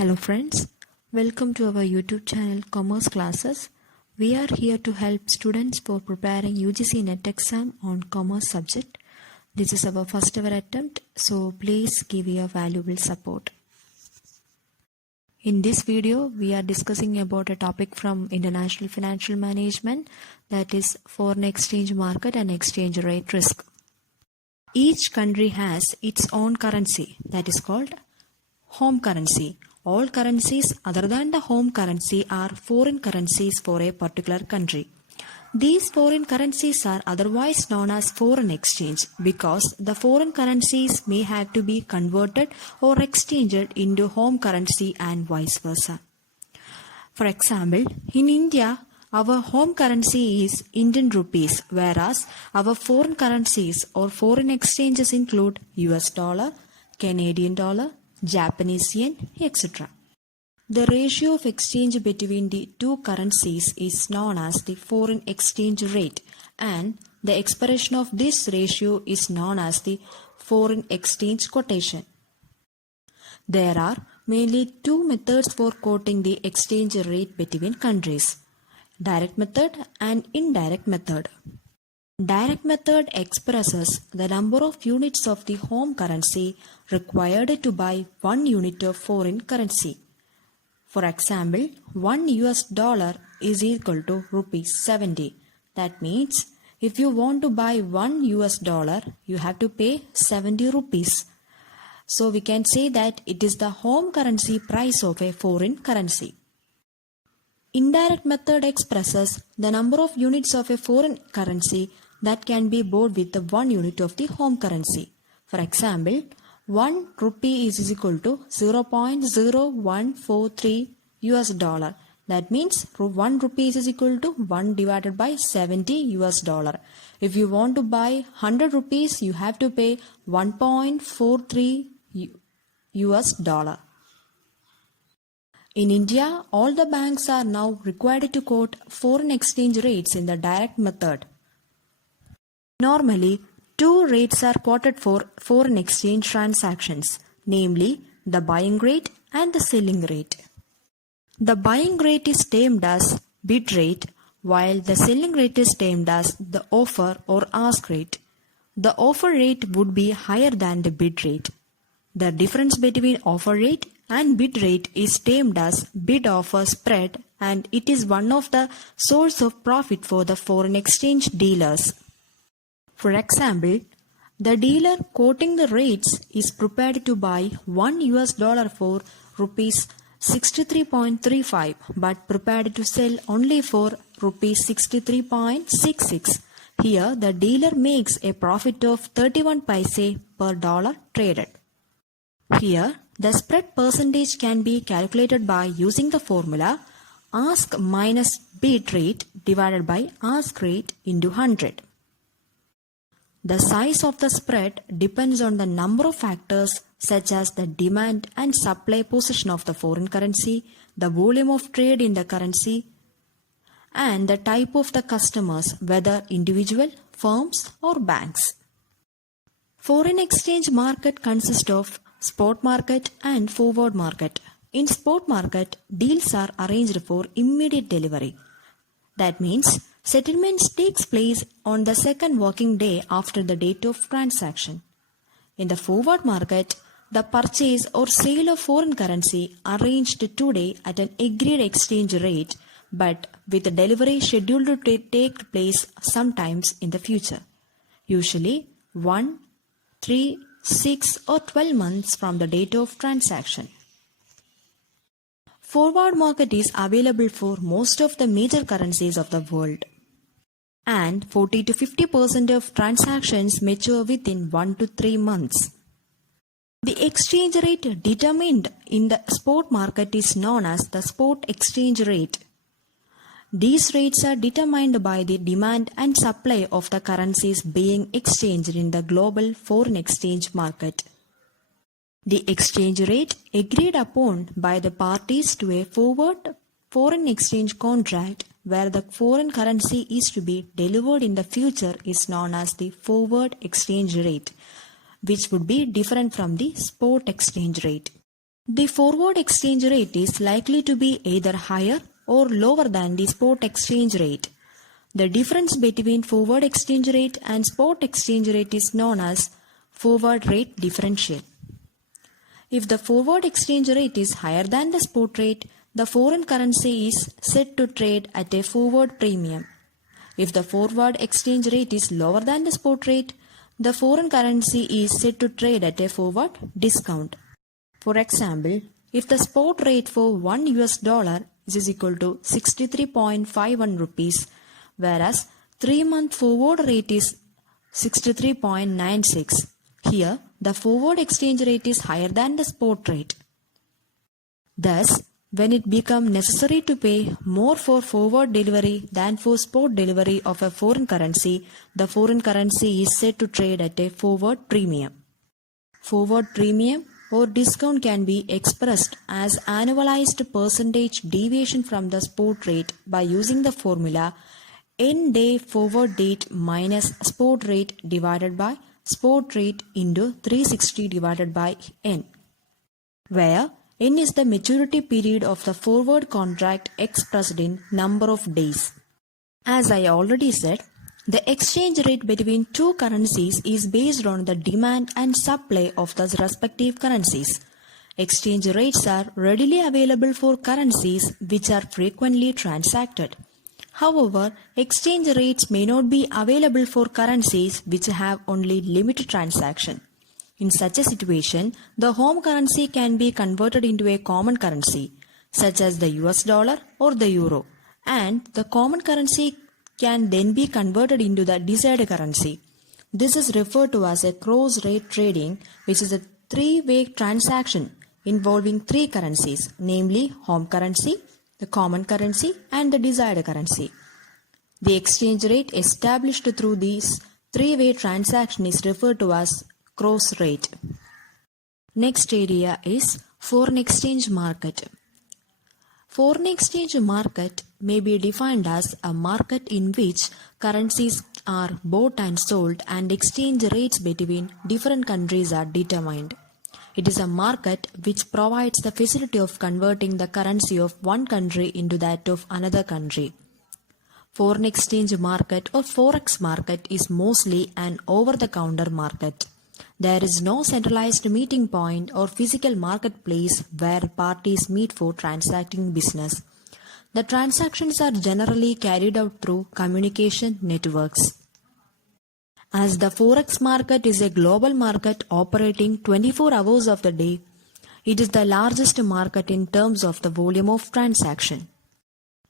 Hello friends, welcome to our YouTube channel Commerce Classes. We are here to help students for preparing UGC NET exam on commerce subject. This is our first ever attempt, so please give your valuable support. In this video, we are discussing about a topic from International Financial Management, that is foreign exchange market and exchange rate risk. Each country has its own currency, that is called home currency. All currencies other than the home currency are foreign currencies for a particular country. These foreign currencies are otherwise known as foreign exchange because the foreign currencies may have to be converted or exchanged into home currency and vice versa. For example, in India, our home currency is Indian rupees, whereas our foreign currencies or foreign exchanges include US dollar, Canadian dollar, Japanese yen, etc. The ratio of exchange between the two currencies is known as the foreign exchange rate, and the expression of this ratio is known as the foreign exchange quotation. There are mainly two methods for quoting the exchange rate between countries: direct method and indirect method. Direct method expresses the number of units of the home currency required to buy 1 unit of foreign currency. For example, 1 US dollar is equal to rupees 70. That means if you want to buy 1 US dollar, you have to pay 70 rupees. So we can say that it is the home currency price of a foreign currency. Indirect method expresses the number of units of a foreign currency that can be bought with the 1 unit of the home currency. For example, 1 rupee is equal to 0.0143 US dollar. That means 1 rupee is equal to 1 divided by 70 US dollar. If you want to buy 100 rupees, you have to pay 1.43 US dollar. In India, all the banks are now required to quote foreign exchange rates in the direct method. Normally, two rates are quoted for foreign exchange transactions, namely the buying rate and the selling rate. The buying rate is termed as bid rate, while the selling rate is termed as the offer or ask rate. The offer rate would be higher than the bid rate. The difference between offer rate and bid rate is termed as bid-offer spread, and it is one of the source of profit for the foreign exchange dealers. For example, the dealer quoting the rates is prepared to buy 1 US dollar for rupees 63.35 but prepared to sell only for rupees 63.66. Here, the dealer makes a profit of 31 paise per dollar traded. Here, the spread percentage can be calculated by using the formula ask minus bid rate divided by ask rate into 100. The size of the spread depends on the number of factors such as the demand and supply position of the foreign currency, the volume of trade in the currency, and the type of the customers, whether individual, firms, or banks. Foreign exchange market consists of spot market and forward market. In spot market, deals are arranged for immediate delivery. That means settlements takes place on the second working day after the date of transaction. In the forward market, the purchase or sale of foreign currency arranged today at an agreed exchange rate, but with the delivery scheduled to take place sometimes in the future, usually 1, 3, 6 or 12 months from the date of transaction. Forward market is available for most of the major currencies of the world, and 40 to 50% of transactions mature within 1 to 3 months. The exchange rate determined in the spot market is known as the spot exchange rate. These rates are determined by the demand and supply of the currencies being exchanged in the global foreign exchange market. The exchange rate agreed upon by the parties to a forward foreign exchange contract where the foreign currency is to be delivered in the future is known as the forward exchange rate, which would be different from the spot exchange rate. The forward exchange rate is likely to be either higher or lower than the spot exchange rate. The difference between forward exchange rate and spot exchange rate is known as forward rate differential. If the forward exchange rate is higher than the spot rate, the foreign currency is set to trade at a forward premium. If the forward exchange rate is lower than the spot rate, the foreign currency is set to trade at a forward discount. For example, if the spot rate for $1 is equal to 63.51 rupees, whereas 3-month forward rate is 63.96. Here, the forward exchange rate is higher than the spot rate. Thus, when it becomes necessary to pay more for forward delivery than for spot delivery of a foreign currency, the foreign currency is set to trade at a forward premium. Forward premium or discount can be expressed as annualized percentage deviation from the spot rate by using the formula N-day forward date minus spot rate divided by spot rate into 360 divided by N, where N is the maturity period of the forward contract expressed in number of days. As I already said, the exchange rate between two currencies is based on the demand and supply of the respective currencies. Exchange rates are readily available for currencies which are frequently transacted. However, exchange rates may not be available for currencies which have only limited transaction. In such a situation, the home currency can be converted into a common currency, such as the US dollar or the euro, and the common currency can then be converted into the desired currency. This is referred to as a cross-rate trading, which is a three-way transaction involving three currencies, namely home currency, the common currency, and the desired currency. The exchange rate established through these three-way transaction is referred to as cross rate. Next area is foreign exchange market. Foreign exchange market may be defined as a market in which currencies are bought and sold and exchange rates between different countries are determined. It is a market which provides the facility of converting the currency of one country into that of another country. Foreign exchange market or forex market is mostly an over-the-counter market. There is no centralized meeting point or physical marketplace where parties meet for transacting business. The transactions are generally carried out through communication networks. As the forex market is a global market operating 24 hours of the day, it is the largest market in terms of the volume of transaction.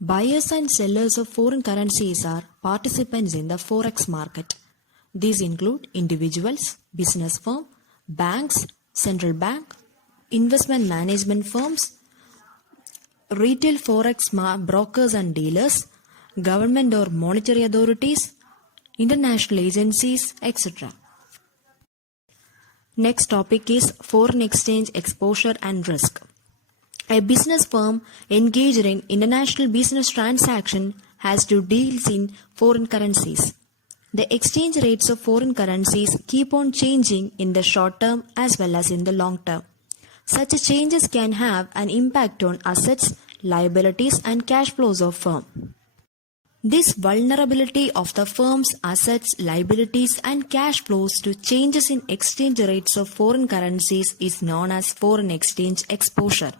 Buyers and sellers of foreign currencies are participants in the forex market. These include individuals, business firms, banks, central bank, investment management firms, retail forex brokers and dealers, government or monetary authorities, international agencies, etc. Next topic is foreign exchange exposure and risk. A business firm engaged in international business transaction has to deal in foreign currencies. The exchange rates of foreign currencies keep on changing in the short term as well as in the long term. Such changes can have an impact on assets, liabilities and cash flows of firm. This vulnerability of the firm's assets, liabilities and cash flows to changes in exchange rates of foreign currencies is known as foreign exchange exposure.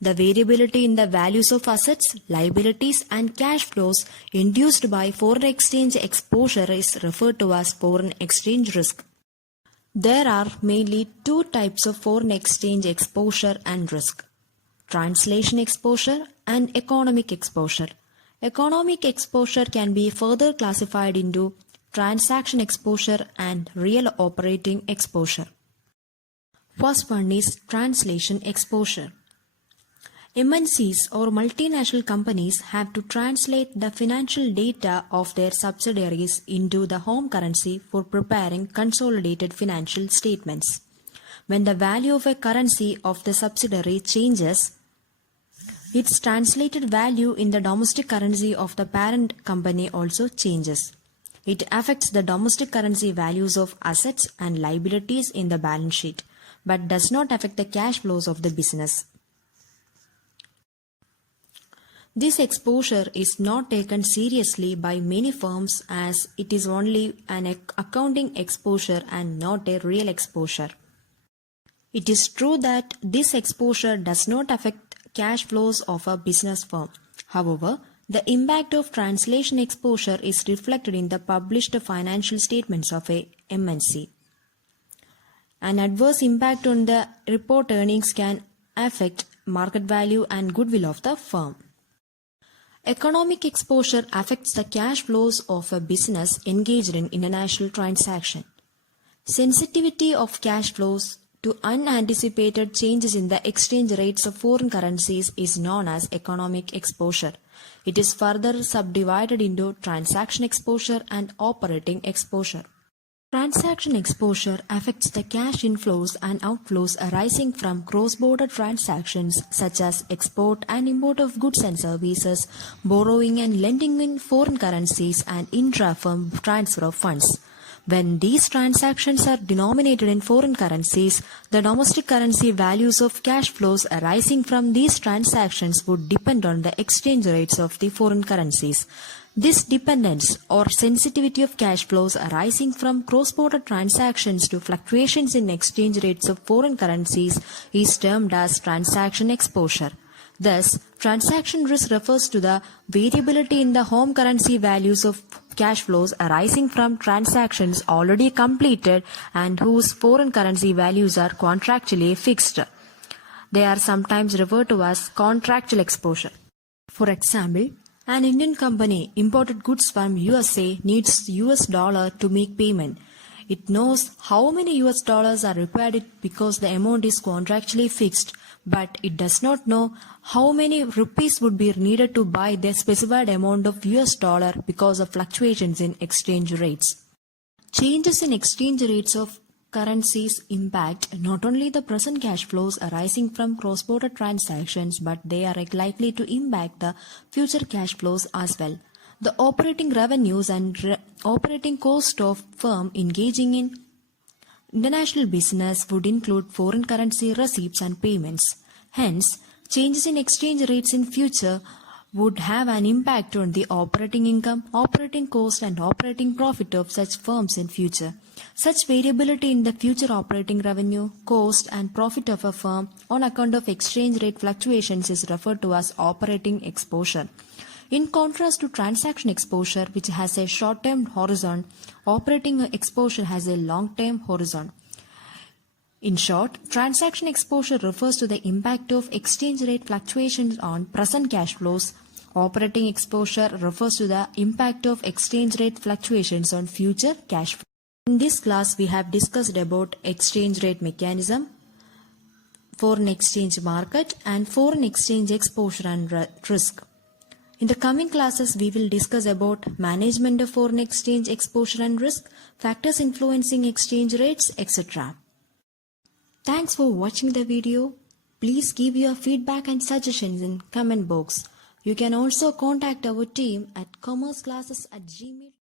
The variability in the values of assets, liabilities and cash flows induced by foreign exchange exposure is referred to as foreign exchange risk. There are mainly two types of foreign exchange exposure and risk: translation exposure and economic exposure. Economic exposure can be further classified into transaction exposure and real operating exposure. First one is translation exposure. MNCs or multinational companies have to translate the financial data of their subsidiaries into the home currency for preparing consolidated financial statements. When the value of a currency of the subsidiary changes, its translated value in the domestic currency of the parent company also changes. It affects the domestic currency values of assets and liabilities in the balance sheet. but does not affect the cash flows of the business. This exposure is not taken seriously by many firms as it is only an accounting exposure and not a real exposure. It is true that this exposure does not affect cash flows of a business firm. However, the impact of translation exposure is reflected in the published financial statements of a MNC. An adverse impact on the report earnings can affect market value and goodwill of the firm. Economic exposure affects the cash flows of a business engaged in international transaction. Sensitivity of cash flows to unanticipated changes in the exchange rates of foreign currencies is known as economic exposure. It is further subdivided into transaction exposure and operating exposure. Transaction exposure affects the cash inflows and outflows arising from cross-border transactions such as export and import of goods and services, borrowing and lending in foreign currencies, and intra-firm transfer of funds. When these transactions are denominated in foreign currencies, the domestic currency values of cash flows arising from these transactions would depend on the exchange rates of the foreign currencies. This dependence or sensitivity of cash flows arising from cross-border transactions to fluctuations in exchange rates of foreign currencies is termed as transaction exposure. Thus, transaction risk refers to the variability in the home currency values of cash flows arising from transactions already completed and whose foreign currency values are contractually fixed. They are sometimes referred to as contractual exposure. For example, an Indian company imported goods from USA needs US dollar to make payment. It knows how many US dollars are required because the amount is contractually fixed, but it does not know how many rupees would be needed to buy the specified amount of US dollar because of fluctuations in exchange rates. Changes in exchange rates of currencies impact not only the present cash flows arising from cross-border transactions, but they are likely to impact the future cash flows as well. The operating revenues and operating cost of firm engaging in international business would include foreign currency receipts and payments. Hence, changes in exchange rates in future would have an impact on the operating income, operating cost, and operating profit of such firms in future. Such variability in the future operating revenue, cost, and profit of a firm on account of exchange rate fluctuations is referred to as operating exposure. In contrast to transaction exposure, which has a short-term horizon, operating exposure has a long-term horizon. In short, transaction exposure refers to the impact of exchange rate fluctuations on present cash flows. Operating exposure refers to the impact of exchange rate fluctuations on future cash flows. In this class, we have discussed about exchange rate mechanism, foreign exchange market, and foreign exchange exposure and risk. In the coming classes, we will discuss about management of foreign exchange exposure and risk, factors influencing exchange rates, etc. Thanks for watching the video. Please give your feedback and suggestions in comment box. You can also contact our team at commerceclasses@gmail.com.